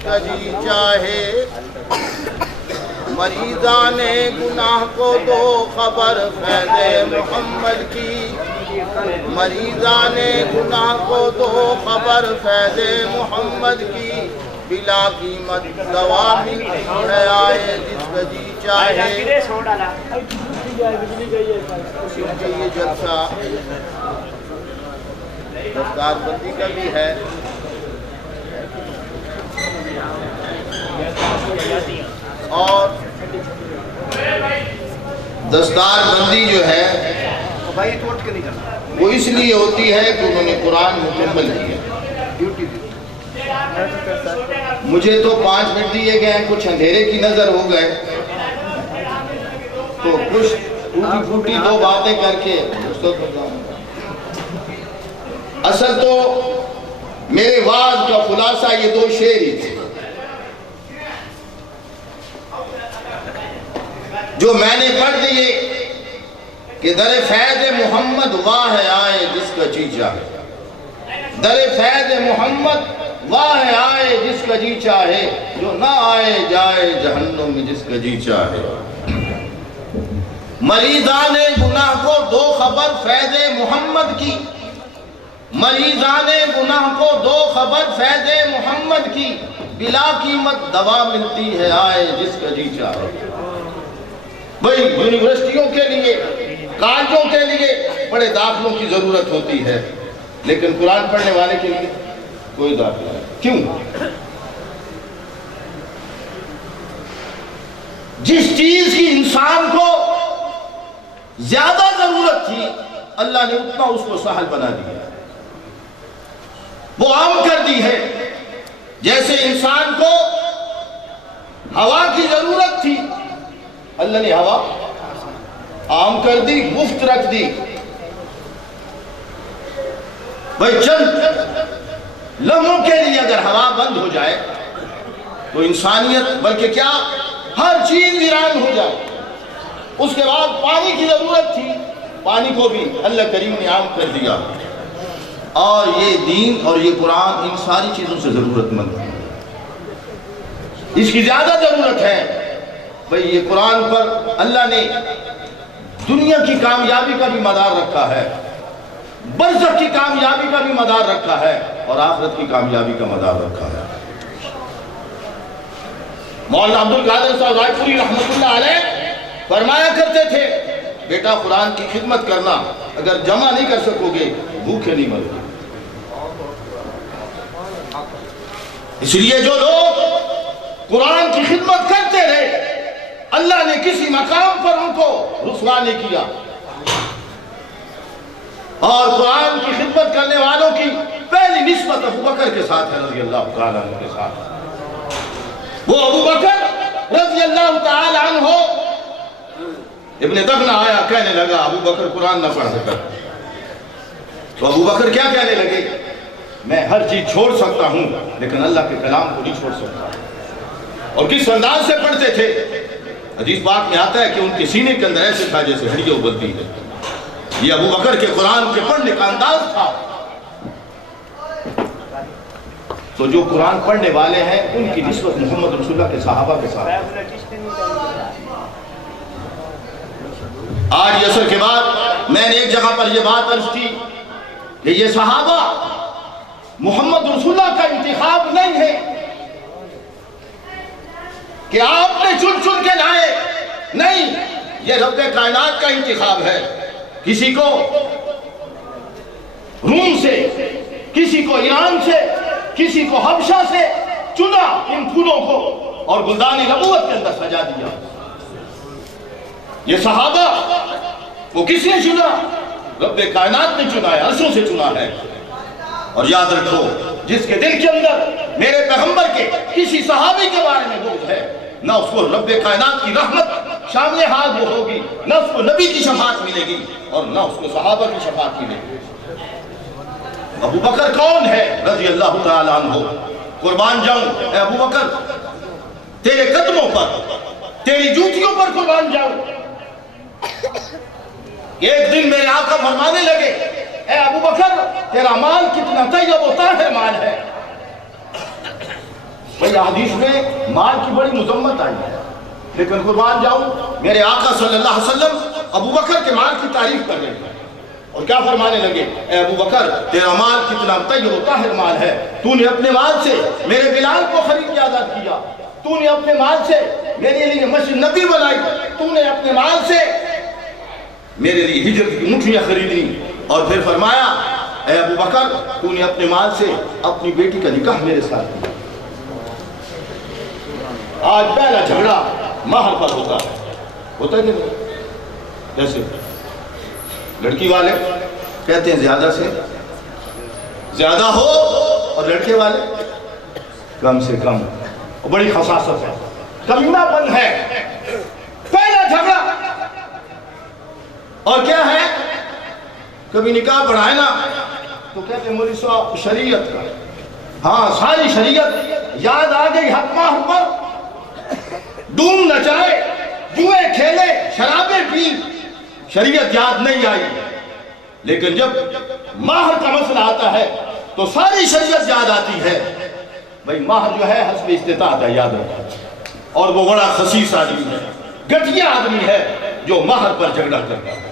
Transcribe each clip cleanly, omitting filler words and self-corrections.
جس کا جی چاہے، مریضان گناہ کو دو خبر فیض محمد کی، مریضان گناہ کو دو خبر فیض محمد کی، بلا قیمت دوا ملتی ہے آئے جس کا جی چاہے۔ کیونکہ یہ جلسہ دستار بندی کا بھی ہے، اور دستار بندی جو ہے وہ اس لیے ہوتی ہے کہ انہوں نے قرآن مکمل کیا۔ مجھے تو 5 منٹ دیے گئے ہیں، کچھ اندھیرے کی نظر ہو گئے تو کچھ ٹوٹی پھوٹی 2 باتیں کر کے اصل تو میرے وعظ کا خلاصہ یہ 2 شعر ہی تھے جو میں نے پڑھ دیے کہ در فیض محمد واہ آئے جس کا جی چاہے، در فیض محمد واہ آئے جس کا جی چاہے، جو نہ آئے جائے جہنم میں جس کا جی چاہے۔ مریضان گناہ کو دو خبر فیض محمد کی، مریضان گناہ کو دو خبر فیض محمد کی، بلا قیمت دوا ملتی ہے آئے جس کا جی چاہے۔ بھئی یونیورسٹیوں کے لیے، کالجوں کے لیے بڑے داخلوں کی ضرورت ہوتی ہے، لیکن قرآن پڑھنے والے کے لیے کوئی داخلہ نہیں۔ کیوں؟ جس چیز کی انسان کو زیادہ ضرورت تھی اللہ نے اتنا اس کو سہل بنا دیا، وہ عام کر دی ہے۔ جیسے انسان کو ہوا کی ضرورت تھی اللہ نے ہوا عام کر دی، مفت رکھ دی۔ بھئی چند لمحوں کے لیے اگر ہوا بند ہو جائے تو انسانیت بلکہ کیا ہر چیز ویران ہو جائے۔ اس کے بعد پانی کی ضرورت تھی، پانی کو بھی اللہ کریم نے عام کر دیا، اور یہ دین اور یہ قرآن ان ساری چیزوں سے ضرورت مند ہے، اس کی زیادہ ضرورت ہے۔ بھئی یہ قرآن پر اللہ نے دنیا کی کامیابی کا بھی مدار رکھا ہے، برزخ کی کامیابی کا بھی مدار رکھا ہے، اور آخرت کی کامیابی کا مدار رکھا ہے۔ مولانا عبدالقادر صاحب رائے پوری رحمت اللہ علیہ فرمایا کرتے تھے، بیٹا قرآن کی خدمت کرنا، اگر جمع نہیں کر سکو گے بھوکے نہیں مرو گے۔ اس لیے جو لوگ قرآن کی خدمت کرتے رہے اللہ نے کسی مقام پر ان کو رسوا نہیں کیا، اور قرآن کی خدمت کرنے والوں کی پہلی نسبت ابو بکر کے ساتھ ہے رضی اللہ تعالیٰ عنہ کے ساتھ۔ وہ ابو بکر رضی اللہ تعالیٰ عنہ ابن دغنہ آیا، کہنے لگا ابو بکر قرآن نہ پڑھ سکتا، تو ابو بکر کیا کہنے لگے؟ میں ہر چیز چھوڑ سکتا ہوں لیکن اللہ کے کلام کو نہیں چھوڑ سکتا۔ اور کس انداز سے پڑھتے تھے؟ حدیث پاک میں آتا ہے کہ ان کے سینے کے اندر ایسے تھا جیسے ہڈیاں ابلتی ہے۔ یہ ابو بکر کے قرآن کے پڑھنے کا انداز تھا۔ تو جو قرآن پڑھنے والے ہیں ان کی نسبت محمد رسول اللہ کے صحابہ کے ساتھ۔ آج عصر کے بعد میں نے ایک جگہ پر یہ بات عرض کی کہ یہ صحابہ محمد رسول اللہ کا انتخاب نہیں ہے کہ آپ نے چن چن کے لائے، نہیں، یہ رب کائنات کا انتخاب ہے۔ کسی کو روم سے، کسی کو ایران سے، کسی کو حبشہ سے چنا ان پھولوں کو اور گلدان نبوت کے اندر سجا دیا۔ یہ صحابہ وہ کس نے چنا؟ رب کائنات نے چنا ہے، عرشوں سے چنا ہے۔ اور یاد رکھو جس کے دل کے اندر میرے پیغمبر کے کسی صحابی کے بارے میں بغض ہے، نہ اس کو رب کائنات کی رحمت شامل حال وہ ہوگی، نہ اس کو نبی کی شفاعت ملے گی، اور نہ اس کو صحابہ کی شفاعت ملے گی۔ ابو بکر کون ہے رضی اللہ تعالیٰ عنہ؟ قربان جاؤں اے ابو بکر، تیرے قدموں پر، تیری جوتیوں پر قربان جاؤں۔ ایک دن میرے آقا فرمانے لگے اے ابو بکر تیرا مال کتنا طیب و طاہر مال ہے، بھئی حدیث میں مال کی بڑی مذمت آئی ہے، لیکن قربان جاؤں میرے آقا صلی اللہ علیہ وسلم ابو بکر کے مال کی تعریف کر رہے ہیں اور کیا فرمانے لگے؟ اے ابو بکر تیرا مال کتنا طیب و طاہر مال ہے، تو نے اپنے مال سے میرے بلال کو خرید کے آزاد کیا، تو نے اپنے مال سے میرے لیے مسجد نبی بنائی، تو نے اپنے مال سے میرے لیے ہجرت کی مٹھیاں خریدی، اور پھر فرمایا اے ابو بکر تو نے اپنے مال سے اپنی بیٹی کا نکاح میرے ساتھ کیا۔ آج پہلا جھگڑا مہر پر ہوتا ہے کہ نہیں؟ جیسے لڑکی والے کہتے ہیں زیادہ سے زیادہ ہو اور لڑکے والے کم سے کم، بڑی خصاصت ہے، کمینہ پن ہے۔ پہلا جھگڑا اور کیا ہے؟ کبھی نکاح پڑھائے نا تو کہتے ہیں مولوی صاحب شریعت کا، ہاں ساری شریعت یاد آ گئی، حق مہر پر ڈوم نچائے، جوئے کھیلے، شرابیں پی، شریعت یاد نہیں آئی۔ لیکن جب مہر کا مسئلہ آتا ہے تو ساری شریعت یاد آتی ہے۔ بھئی مہر جو ہے حسب استطاعت ہے، یاد رکھو، اور وہ بڑا خسیس آدمی ہے، گٹھیا آدمی ہے جو مہر پر جھگڑا کرتا ہے،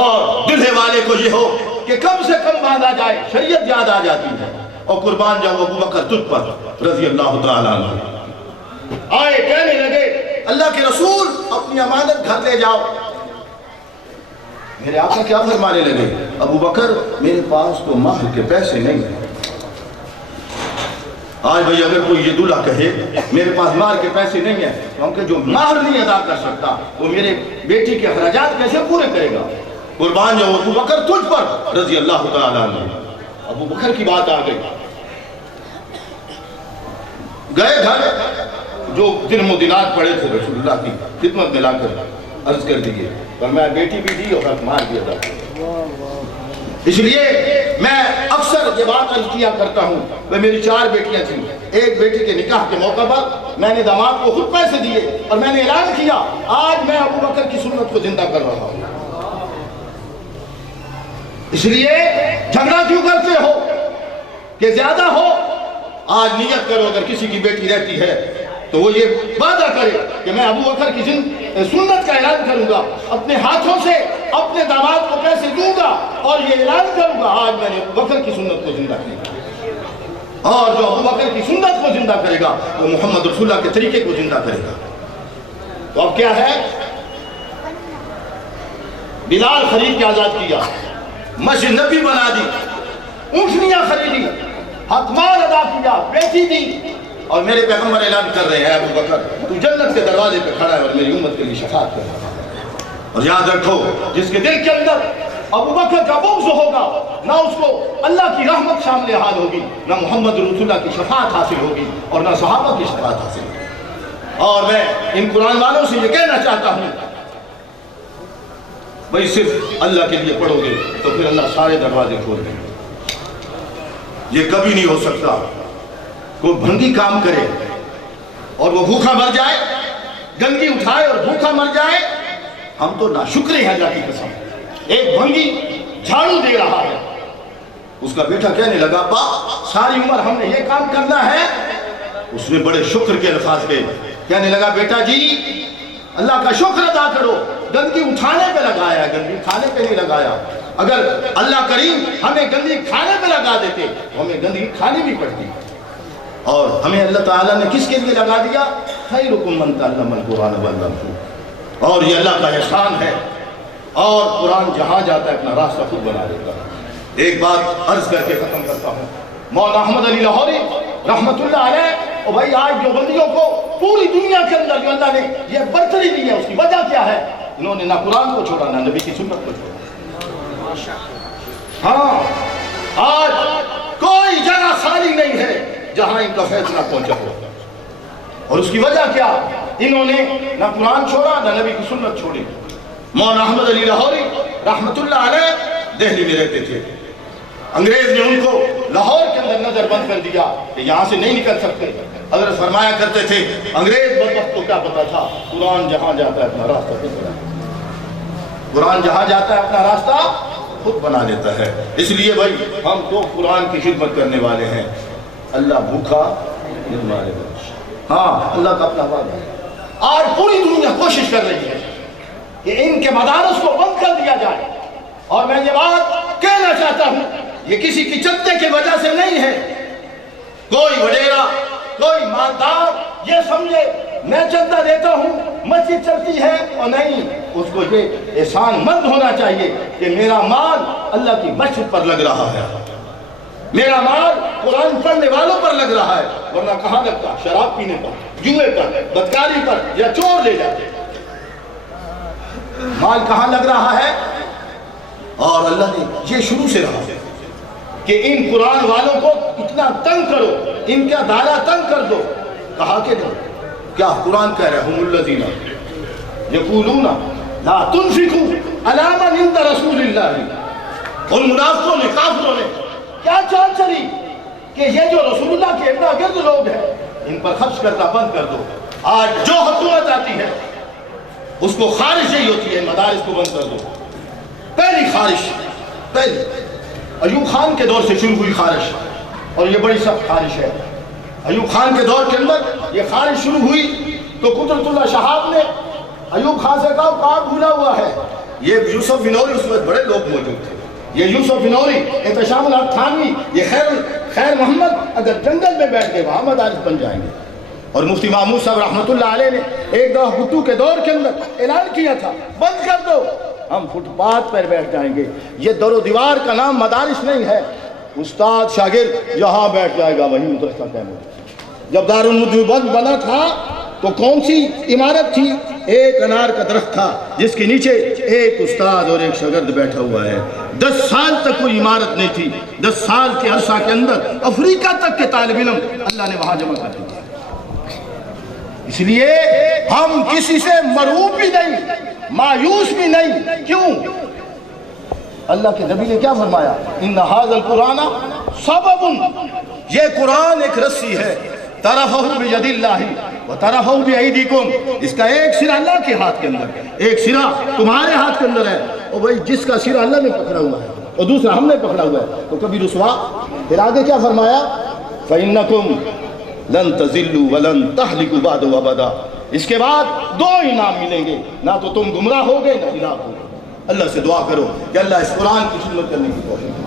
اور دلہے والے کو یہ ہو کہ کم سے کم باندھا جائے، شریعت یاد آ جاتی ہے۔ اور قربان جاؤ ابو بکر تجھ پر رضی اللہ تعالیٰ عنہ آئے، کہنے لگے اللہ کے رسول اپنی امانت گھر لے جاؤ۔ میرے آقا کیا فرمانے لگے؟ ابو بکر میرے پاس تو مہر کے پیسے نہیں ہیں۔ آج بھئی اگر کوئی یہ دلہا کہے میرے پاس مہر کے پیسے نہیں ہیں، کیونکہ جو مہر نہیں ادا کر سکتا وہ میرے بیٹی کے اخراجات کیسے پورے کرے گا؟ قربان جاؤ ابو بکر تجھ پر رضی اللہ تعالیٰ عنہ۔ ابو بکر کی بات آ گئی، گئے گھر، جو درہم و دینار پڑے تھے رسول اللہ کی خدمت میں لا کر عرض کر دیئے، فرمایا بیٹی بھی دی اور حق مال بھی ادا کیا۔ اس لیے میں اکثر یہ بات عرض کیا کرتا ہوں، وہ میری 4 بیٹیاں تھیں، ایک بیٹی کے نکاح کے موقع پر میں نے داماد کو خود پیسے دیے اور میں نے اعلان کیا آج میں ابو بکر کی سنت کو زندہ کر رہا ہوں۔ اس لیے جھگڑا کیوں کرتے ہو کہ زیادہ ہو؟ آج نیت کرو اگر کسی کی بیٹی رہتی ہے تو وہ یہ وعدہ کرے کہ میں ابو بکر کی سنت کا اعلان کروں گا، اپنے ہاتھوں سے اپنے داماد کو پیسے دوں گا اور یہ اعلان کروں گا آج میں نے ابو بکر کی سنت کو زندہ کیا۔ اور جو ابو بکر کی سنت کو زندہ کرے گا وہ محمد رسول اللہ کے طریقے کو زندہ کرے گا۔ تو اب کیا ہے؟ بلال خرید کے آزاد کیا، مسجد نبی بنا دی، اونٹنیاں خریدی، حق مال ادا کیا، بیٹی دی، اور میرے پیغمبر اعلان کر رہے ہیں ابو بکر تو جنت کے دروازے پہ کھڑا ہے اور میری امت کے لیے شفاعت کر رہا ہے۔ اور یاد رکھو جس کے دل کے اندر ابو بکر کا بغض ہوگا نہ اس کو اللہ کی رحمت شامل حال ہوگی، نہ محمد رسول اللہ کی شفاعت حاصل ہوگی اور نہ صحابہ کی شفاعت حاصل ہوگی۔ اور میں ان قرآن والوں سے یہ کہنا چاہتا ہوں بھئی صرف اللہ کے لیے پڑھو گے تو پھر اللہ سارے دروازے کھول دیں گے۔ یہ کبھی نہیں ہو سکتا کوئی بھنگی کام کرے اور وہ بھوکا مر جائے، گندگی اٹھائے اور بھوکا مر جائے، ہم تو ناشکرے ہیں اللہ کی قسم۔ ایک بھنگی جھاڑو دے رہا ہے، اس کا بیٹا کہنے لگا با ساری عمر ہم نے یہ کام کرنا ہے؟ اس نے بڑے شکر کے الفاظ کے کہنے لگا بیٹا جی اللہ کا شکر ادا کرو، گندگی اٹھانے پہ لگایا ہے، گندگی کھانے پہ نہیں لگایا۔ اگر اللہ کریم ہمیں گندگی کھانے پہ لگا دیتے تو ہمیں گندگی کھانی بھی پڑتی، اور ہمیں اللہ تعالیٰ نے کس کے لیے لگا دیا؟ خیرکم من تعلم القرآن وعلمہ۔ اور یہ اللہ کا احسان ہے، اور قرآن جہاں جاتا ہے اپنا راستہ خود بنا دیتا ہے۔ ایک بات عرض کر کے ختم کرتا ہوں، مولانا احمد علی لاہوری رحمت اللہ علیہ، اور بھائی آج جو بندیوں کو پوری دنیا کے اندر جو اللہ نے یہ برتری دی ہے اس کی وجہ کیا ہے؟ انہوں نے نہ قرآن کو چھوڑا نہ نبی کی سنت کو چھوڑا۔ ہاں آج کوئی جگہ خالی نہیں ہے جہاں ان کا فیصلہ پہنچا ہو، اور اس کی وجہ کیا؟ انہوں نے نہ قرآن چھوڑا نہ نبی کی سنت چھوڑی۔ مولانا احمد علی لاہوری رحمت اللہ علیہ دہلی میں رہتے تھے، انگریز نے ان کو لاہور کے اندر نظر بند کر دیا کہ یہاں سے نہیں نکل سکتے۔ حضرت فرمایا کرتے تھے انگریز بدبخت کو کیا پتا تھا قرآن جہاں جاتا ہے اپنا راستہ خود بنا لیتا ہے، قرآن جہاں جاتا ہے اپنا راستہ خود بنا لیتا ہے۔ اس لیے بھائی ہم تو قرآن کی خدمت کرنے والے ہیں، اللہ بھوکا ہاں اللہ کا اپنا وعدہ ہے۔ آج پوری دنیا کوشش کر رہی ہے کہ ان کے مدارس کو بند کر دیا جائے، اور میں یہ بات کہنا چاہتا ہوں، یہ کسی کی چندے کی وجہ سے نہیں ہے۔ کوئی وڈیرا، کوئی مالدار یہ سمجھے میں چندہ دیتا ہوں مسجد چلتی ہے، اور نہیں، اس کو یہ احسان مند ہونا چاہیے کہ میرا مال اللہ کی مسجد پر لگ رہا ہے، میرا مال قرآن پڑھنے والوں پر لگ رہا ہے، ورنہ کہاں لگتا؟ شراب پینے پر، جوئے پر، بدکاری پر، یا چور لے جاتے۔ مال کہاں لگ رہا ہے؟ اور اللہ نے یہ شروع سے رہا ہے کہ ان قرآن والوں کو اتنا تنگ کرو، ان کا دائرہ تنگ کر دو۔ کہا کہ نہیں، کیا قرآن کہہ رہے ہم الذین یقولون لا تنفقوا علی من عند رسول اللہ۔ ان منافقوں نے، کافروں نے کیا چال چلی کہ یہ جو رسول اللہ کے ارد گرد لوگ ہیں ان پر خرچ کرنا بند کر دو۔ آج جو حکومت آتی ہے اس کو خارش یہی ہوتی ہے، مدارس کو بند کر دو۔ پہلی خارش، پہلی ایوب خان کے دور سے شروع ہوئی خارش، اور یہ بڑی سخت خارش ہے۔ ایوب خان کے دور کے اندر یہ خارش شروع ہوئی تو قدرت اللہ شہاب نے ایوب خان سے کہا کارڈ بھولا ہوا ہے۔ یہ یوسف بنوری، اس وقت بڑے لوگ موجود تھے، یہ یوسف بنوری، احتشام الحق تھانوی، یہ خیر محمد اگر جنگل میں بیٹھ کے وہاں مدارس بن جائیں گے۔ اور مفتی محمود صاحب رحمۃ اللہ علیہ نے ایک دفعہ بھٹو کے دور کے اندر اعلان کیا تھا بند کر دو، ہم فٹ پاتھ پر بیٹھ جائیں گے۔ یہ در و دیوار کا نام مدارس نہیں ہے، استاد شاگرد جہاں بیٹھ جائے گا وہی مدرسہ کہنا۔ جب دارالمدینہ بنا تھا تو کون سی عمارت تھی؟ ایک انار کا درخت تھا جس کے نیچے ایک استاد اور ایک شاگرد بیٹھا ہوا ہے۔ 10 سال تک کوئی عمارت نہیں تھی، 10 سال کے عرصہ کے اندر افریقہ تک کے طالب علم اللہ نے وہاں جمع کر دیا۔ اس لیے ہم کسی سے مرعوب بھی نہیں، مایوس بھی نہیں۔ کیوں؟ اللہ کے نبی نے کیا فرمایا؟ ان ھذا القرآن سبب، یہ قرآن ایک رسی ہے، طرفہ بید اللہ وطرفہ بایدیکم، اس کا ایک سرا اللہ کے ہاتھ کے اندر، ایک سرا تمہارے ہاتھ کے اندر ہے، اور وہی جس کا سرا اللہ نے پکڑا ہوا ہے اور دوسرا ہم نے پکڑا ہوا ہے تو کبھی رسوا۔ پھر آگے کیا فرمایا؟ فإنکم لن تضلوا ولن تہلکوا بعد ابدا، اس کے بعد 2 انعام ملیں گے، نہ تو تم گمراہ ہوگے نہ ہلاک ہوگے۔ اللہ سے دعا کرو کہ اللہ اس قرآن کی خدمت کرنے کی توفیق